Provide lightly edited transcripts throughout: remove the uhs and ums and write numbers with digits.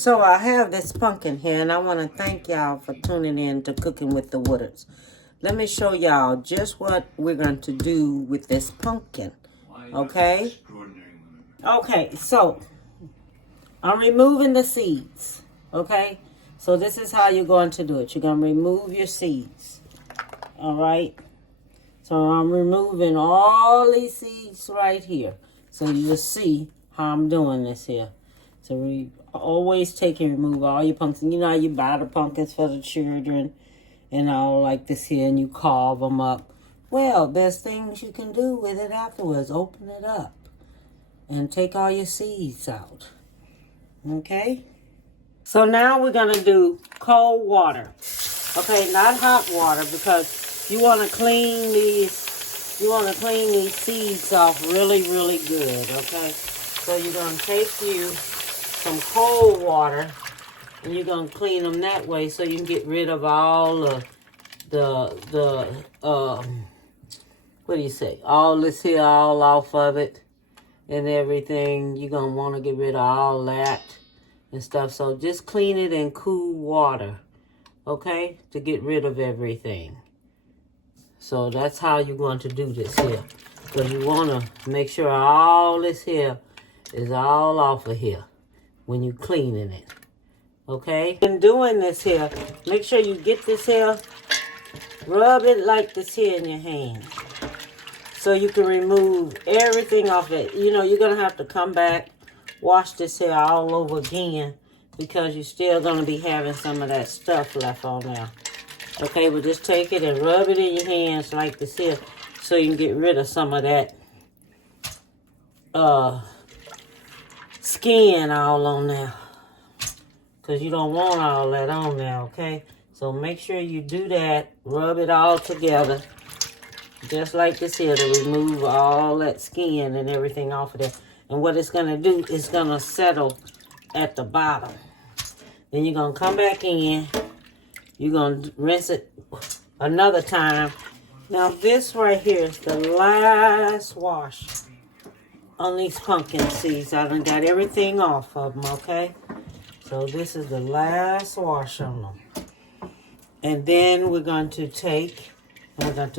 So I have this pumpkin here, and I want to thank y'all for tuning in to Cooking with the Woodards. Let me show y'all just what we're going to do with this pumpkin. Okay? Okay, so I'm removing the seeds. Okay? So this is how you're going to do it. You're going to remove your seeds. All right? So I'm removing all these seeds right here. So you'll see how I'm doing this here. So we always take and remove all your pumpkins. You know how you buy the pumpkins for the children and all like this here, and you carve them up. Well, there's things you can do with it afterwards. Open it up and take all your seeds out. Okay? So now we're going to do cold water. Okay, not hot water, because you want to clean these seeds off really, really good, okay? So you're going to take some cold water, and you're going to clean them that way so you can get rid of all all this here, all off of it and everything. You're going to want to get rid of all that and stuff. So just clean it in cool water, okay, to get rid of everything. So that's how you're going to do this here. So you want to make sure all this here is all off of here when you're cleaning it. Okay? In doing this here, make sure you get this here, rub it like this here in your hand, so you can remove everything off it. You know, you're going to have to come back, wash this here all over again, because you're still going to be having some of that stuff left on there. Okay, but just take it and rub it in your hands like this here, so you can get rid of some of that skin all on there, because you don't want all that on there, okay? So make sure you do that. Rub it all together, just like this here, to remove all that skin and everything off of there. And what it's going to do is going to settle at the bottom. Then you're going to come back in. You're going to rinse it another time. Now this right here is the last wash on these pumpkin seeds. I done got everything off of them, okay? So this is the last wash on them. And then we're going to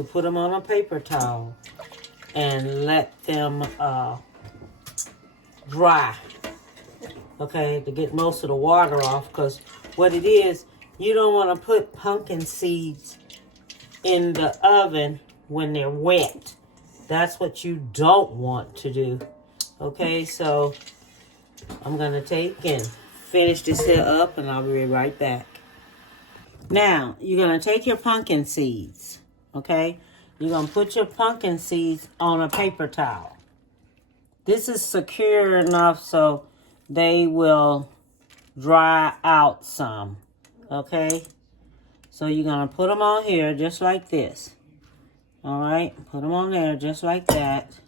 put them on a paper towel and let them dry. Okay, to get most of the water off, because what it is, you don't want to put pumpkin seeds in the oven when they're wet. That's what you don't want to do. Okay, so I'm going to take and finish this here up, and I'll be right back. Now, you're going to take your pumpkin seeds, okay? You're going to put your pumpkin seeds on a paper towel. This is secure enough so they will dry out some, okay? So you're going to put them on here just like this. All right, put them on there just like that.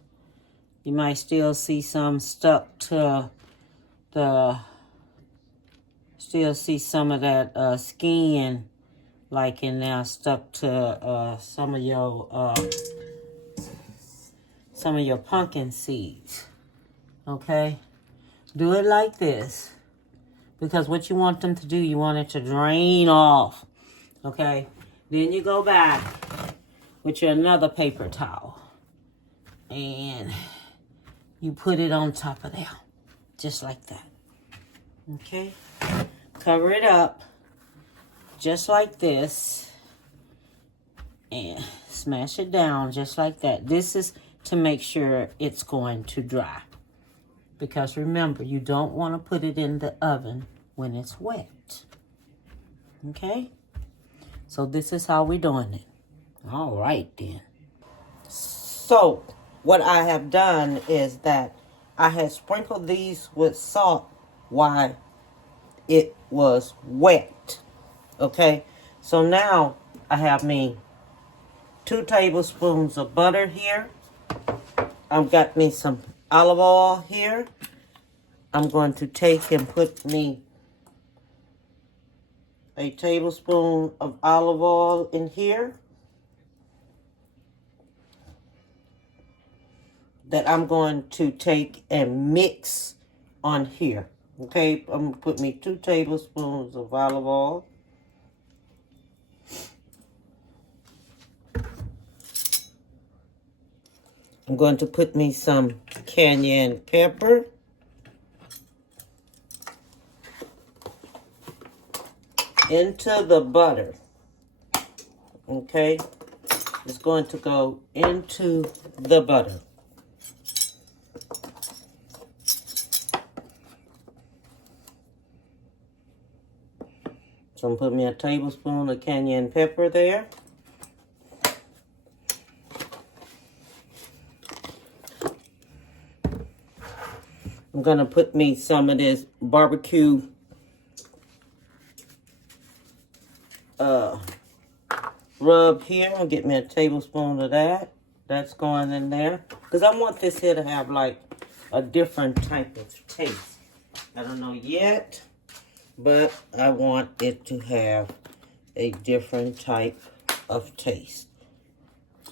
You might still see some stuck to still see some of that skin like in there, stuck to some of your pumpkin seeds. Okay, do it like this, because what you want them to do, you want it to drain off. Okay, then you go back with your another paper towel and you put it on top of there, just like that. Okay, cover it up just like this and smash it down just like that. This is to make sure it's going to dry, because remember, you don't want to put it in the oven when it's wet. Okay, so this is how we're doing it. All right then. So what I have done is that I had sprinkled these with salt while it was wet. Okay, so now I have me 2 tablespoons of butter here. I've got me some olive oil here. I'm going to take and put me a tablespoon of olive oil in here that I'm going to take and mix on here. Okay, I'm going to put me 2 tablespoons of olive oil. I'm going to put me some cayenne pepper. Into the butter. Okay? It's going to go into the butter. So I'm putting me a tablespoon of cayenne pepper there. I'm going to put me some of this barbecue rub here. I'll get me a tablespoon of that. That's going in there. Because I want this here to have like a different type of taste. I don't know yet, but I want it to have a different type of taste.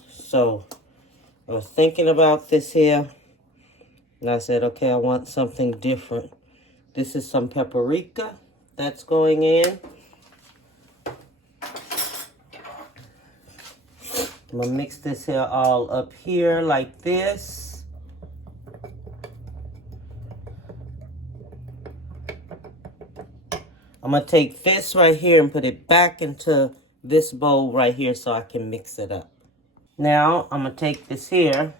So I was thinking about this here. And I said, okay, I want something different. This is some paprika that's going in. I'm going to mix this here all up here like this. I'm going to take this right here and put it back into this bowl right here so I can mix it up. Now, I'm going to take this here,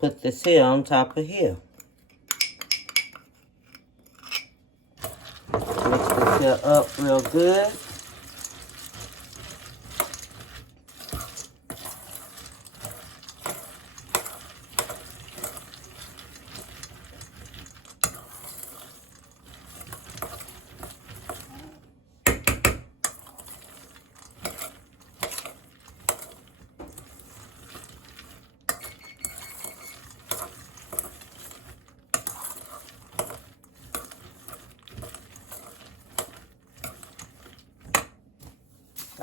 put this here on top of here. Mix this here up real good.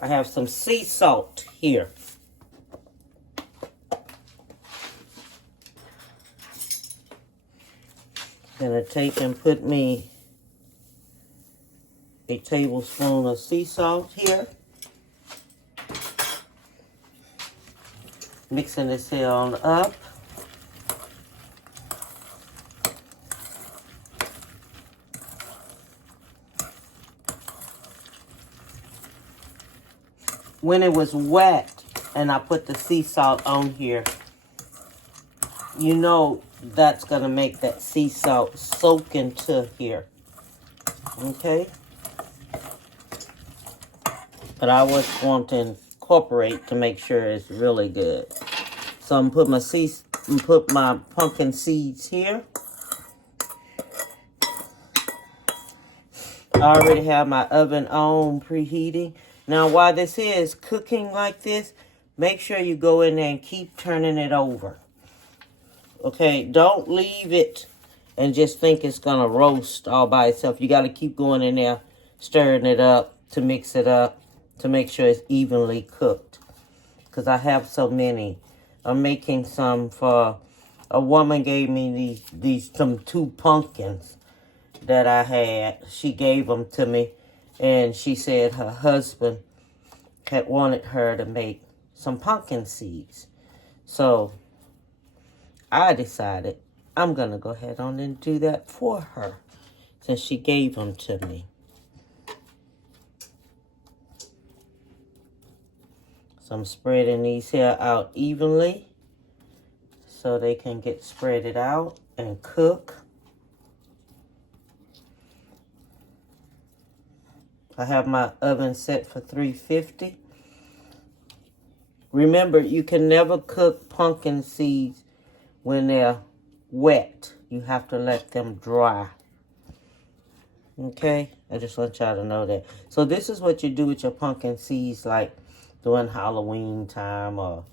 I have some sea salt here. Gonna take and put me a tablespoon of sea salt here. Mixing this here on up. When it was wet and I put the sea salt on here, you know that's going to make that sea salt soak into here. Okay? But I was want to incorporate to make sure it's really good. So I'm put my pumpkin seeds here. I already have my oven on preheating. Now, while this is cooking like this, make sure you go in there and keep turning it over. Okay, don't leave it and just think it's going to roast all by itself. You got to keep going in there, stirring it up to mix it up to make sure it's evenly cooked. Because I have so many. I'm making some for a woman gave me some 2 pumpkins that I had. She gave them to me. And she said her husband had wanted her to make some pumpkin seeds. So I decided I'm going to go ahead on and do that for her since she gave them to me. So I'm spreading these here out evenly so they can get spreaded out and cook. I have my oven set for 350. Remember, you can never cook pumpkin seeds when they're wet. You have to let them dry. Okay? I just want y'all to know that. So this is what you do with your pumpkin seeds, like during Halloween time or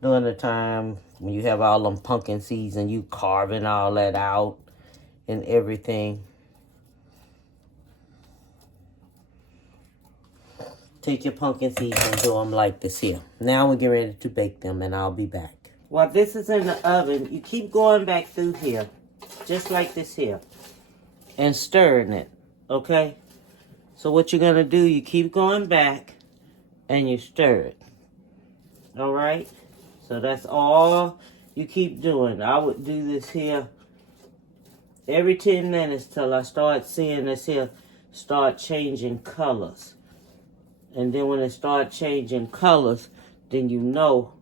during the time when you have all them pumpkin seeds and you carving all that out and everything. Take your pumpkin seeds and do them like this here. Now we're getting ready to bake them and I'll be back. While this is in the oven, you keep going back through here. Just like this here. and stirring it, okay? So what you're going to do, you keep going back and you stir it, all right? So that's all you keep doing. I would do this here every 10 minutes till I start seeing this here start changing colors. And then when it starts changing colors, then you know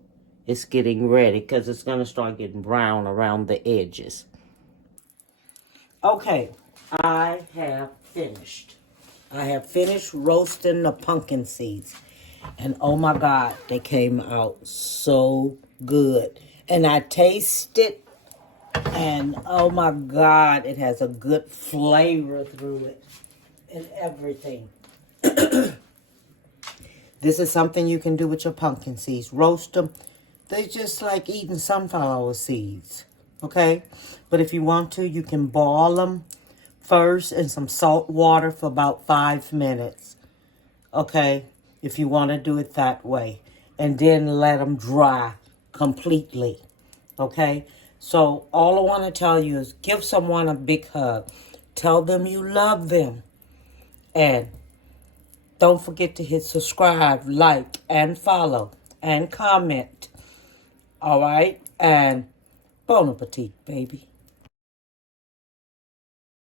it's getting ready because it's going to start getting brown around the edges. Okay, I have finished. I have finished roasting the pumpkin seeds. And oh my God, they came out so good. And I tasted, and oh my God, it has a good flavor through it and everything. This is something you can do with your pumpkin seeds. Roast them. They're just like eating sunflower seeds, okay? But if you want to, you can boil them first in some salt water for about 5 minutes, okay? If you want to do it that way. And then let them dry completely, okay? So all I want to tell you is give someone a big hug. Tell them you love them. And don't forget to hit subscribe, like, and follow, and comment. All right? And bon appetit, baby.